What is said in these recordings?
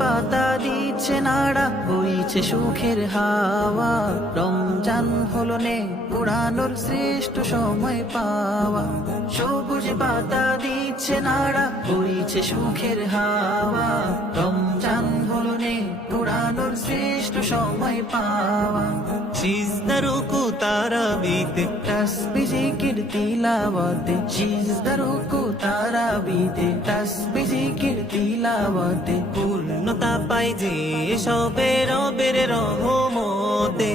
পাতা দিচ্ছে নাড়া, বইছে সুখের হাওয়া। রমজান হলো নে উড়ানোর শ্রেষ্ঠ সময় পাওয়া। সবুজ পাতা দিচ্ছে নাড়া, বইছে সুখের হাওয়া। রমজান হলো নে উড়ানোর শ্রেষ্ঠ সময় পাওয়া। সিজদা রুকু তারাবিতে তাসবিহ জিকির তিলাওয়াতে, সিজদা রুকু তারাবিতে, তাসবিহ জিকির তিলাওয়াতে। পূর্ণতা পাই যে সবে রবের রহমতে।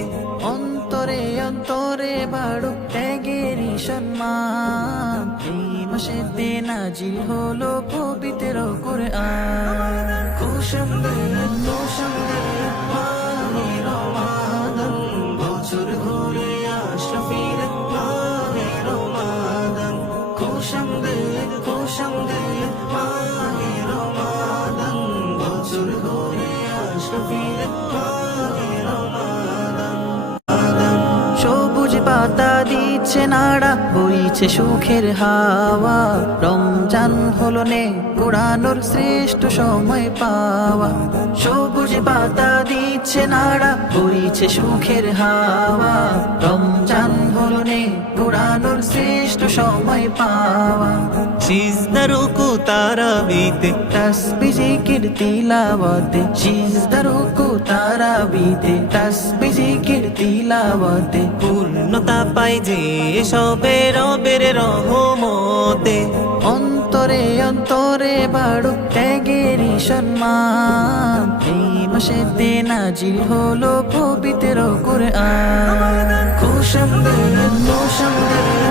অন্তরে অন্তরে বাড়ুক ত্যাগেরই সম্মান। এই মাসেতে নাজিল হলো পবিত্র কুরআন। খুশামদীদ খুশামদীদ মাহে রমাদান, বছর ঘুরে আসলো ফিরে মাহে রমাদান। খুশামদীদ খুশামদীদ মাহে রমাদান, বছর ঘুরে আসলো ফিরে মাহে রমাদান। সবুজ পাতা দিচ্ছে নাড়া, বইছে সুখের হাওয়া। রমজান হলো নে উড়ানোর শ্রেষ্ঠ সময় পাওয়া। সবুজ পাতা দিচ্ছে নাড়া, বইছে সুখের হাওয়া। রমজান হলো নে উড়ানোর শ্রেষ্ঠ সময় পাওয়া। সিজদা রুকু তারাবিতে তাসবিহ জিকির তিলাওয়াতে, সিজদা রুকু তারাবিতে, তাসবিহ জিকির তিলাওয়াতে। পূর্ণতা পাই যে সবে রবের রহমতে। অন্তরে অন্তরে বাড়ুক ত্যাগেরই সম্মান। এই মাসেতে নাজিল হলো পবিত্র কুরআন। খুশামদীদ খুশামদীদ